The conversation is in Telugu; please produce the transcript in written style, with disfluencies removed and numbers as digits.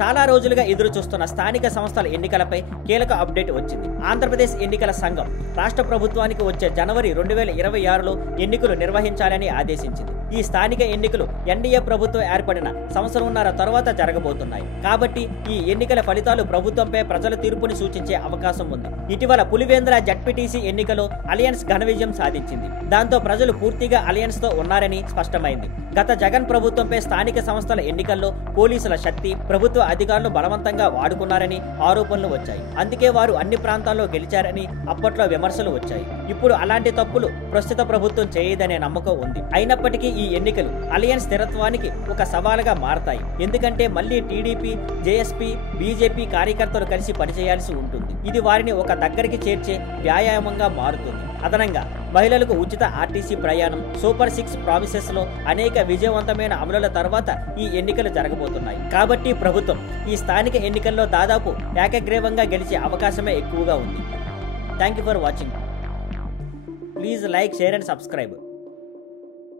చాలా రోజులుగా ఎదురు చూస్తున్న స్థానిక సంస్థల ఎన్నికలపై కీలక అప్డేట్ వచ్చింది. ఆంధ్రప్రదేశ్ ఎన్నికల సంఘం రాష్ట్ర ప్రభుత్వానికి వచ్చే జనవరి 2026లో ఎన్నికలు నిర్వహించాలని ఆదేశించింది. ఈ స్థానిక ఎన్నికలు ఎన్డీఏ ప్రభుత్వం ఏర్పడిన సంవత్సరంన్నర తర్వాత జరగబోతున్నాయి. కాబట్టి ఈ ఎన్నికల ఫలితాలు ప్రభుత్వంపై ప్రజల తీర్పుని సూచించే అవకాశం ఉంది. ఇటీవల పులివేంద్ర జడ్పీటీసీ ఎన్నికలో అలయన్స్ ఘన విజయం సాధించింది. దాంతో ప్రజలు పూర్తిగా అలయన్స్ తో ఉన్నారని స్పష్టమైంది. గత జగన్ ప్రభుత్వంపై స్థానిక సంస్థల ఎన్నికల్లో పోలీసుల శక్తి, ప్రభుత్వ అధికారులు బలవంతంగా వాడుకున్నారని ఆరోపణలు వచ్చాయి. అందుకే వారు అన్ని ప్రాంతాల్లో గెలిచారని అప్పట్లో విమర్శలు వచ్చాయి. ఇప్పుడు అలాంటి తప్పులు ప్రస్తుత ప్రభుత్వం చేయదనే నమ్మకం ఉంది. అయినప్పటికీ ఈ ఎన్నికలు అలయన్స్ స్థిరత్వానికి ఒక సవాలుగా మారతాయి. ఎందుకంటే మళ్లీ టీడీపీ, జేఎస్పీ, బీజేపీ కార్యకర్తలు కలిసి పనిచేయాల్సి ఉంటుంది. ఇది వారిని ఒక దగ్గరికి చేర్చే వ్యాయామంగా మారుతుంది. అదనంగా మహిళలకు ఉచిత ఆర్టీసీ ప్రయాణం, సూపర్ 6 ప్రామిసెస్ లో అనేక విజయవంతమైన అమలుల తర్వాత ఈ ఎన్నికలు జరగబోతున్నాయి. కాబట్టి ప్రభుత్వం ఈ స్థానిక ఎన్నికల్లో దాదాపు ఏకగ్రీవంగా గెలిచే అవకాశమే ఎక్కువగా ఉంది. Thank you for watching. Please like, share and subscribe.